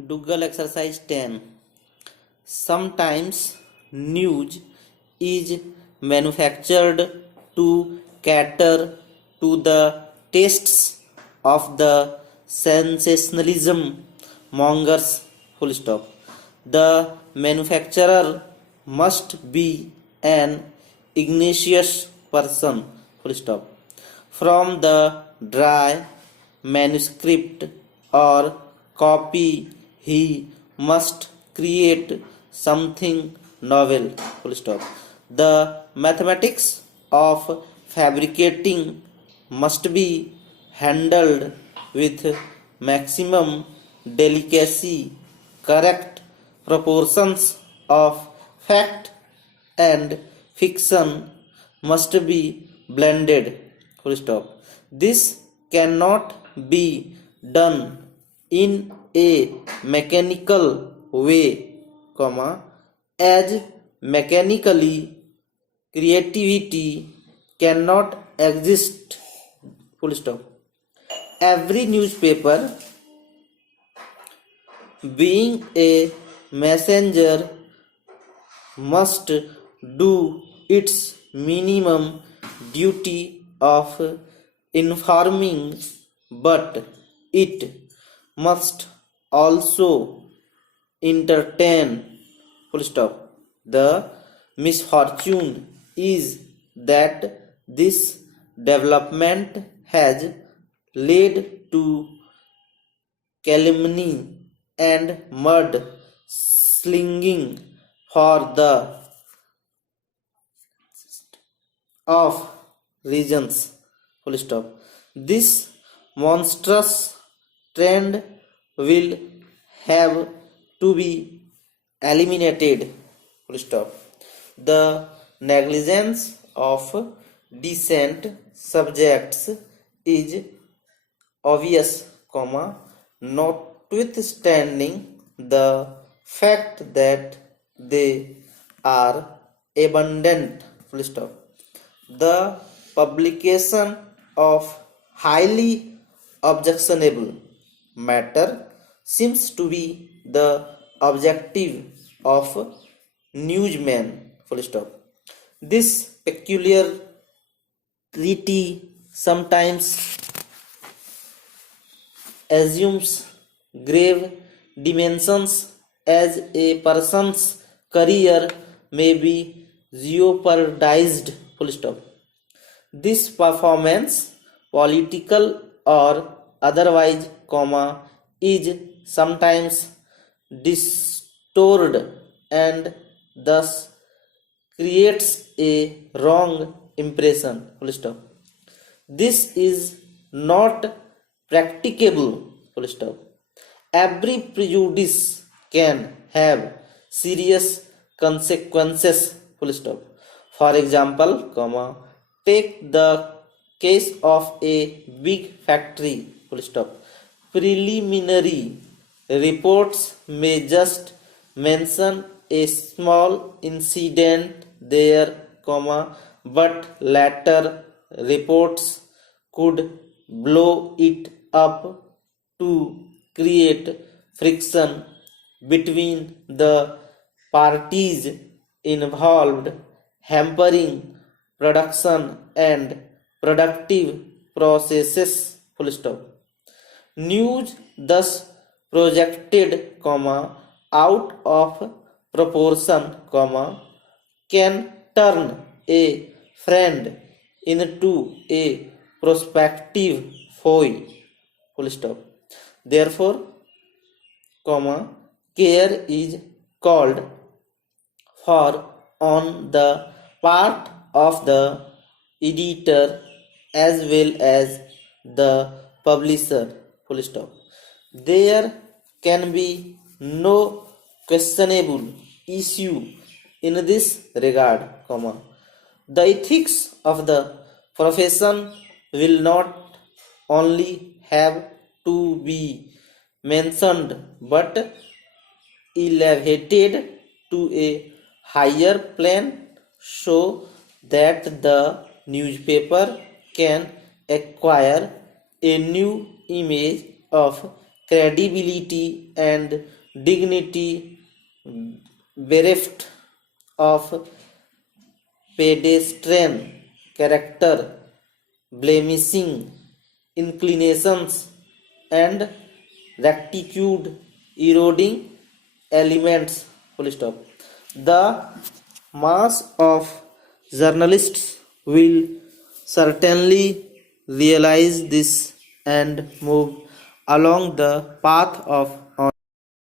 Google exercise 10. Sometimes news is manufactured to cater to the tastes of the sensationalism mongers. Full stop. The manufacturer must be an igneous person. Full stop. From the dry manuscript or copy, he must create something novel. Full stop. The mathematics of fabricating must be handled with maximum delicacy. Correct proportions of fact and fiction must be blended. Full stop. This cannot be done in a mechanical way, comma, as mechanically creativity cannot exist. Full stop. Every newspaper, being a messenger, must do its minimum duty of informing, but it must also entertain. Full stop. The misfortune is that this development has led to calumny and mud slinging for the of regions. Full stop. This monstrous trend will have to be eliminated. Full stop. The negligence of decent subjects is obvious, comma, notwithstanding the fact that they are abundant. Full stop. The publication of highly objectionable matter seems to be the objective of newsmen. Full stop. This peculiarity sometimes assumes grave dimensions, as a person's career may be jeopardized. Full stop. This performance, political or otherwise, comma, is sometimes distorted and thus creates a wrong impression. Full stop. This is not practicable. Full stop. Every prejudice can have serious consequences. Full stop. For example, comma, take the case of a big factory. Full stop. Preliminary reports may just mention a small incident there, comma, but later reports could blow it up to create friction between the parties involved, hampering production and productive processes. Full stop. News thus projected, comma, out of proportion, comma, can turn a friend into a prospective foe. Full stop. Therefore, comma, care is called for on the part of the editor as well as the publisher. Full stop. There can be no questionable issue in this regard, comma. The ethics of the profession will not only have to be mentioned but elevated to a higher plane so that the newspaper can acquire a new image of credibility and dignity bereft of pedestrian character, blemishing inclinations, and rectitude eroding elements. Full stop. The mass of journalists will certainly realize this and move along the path of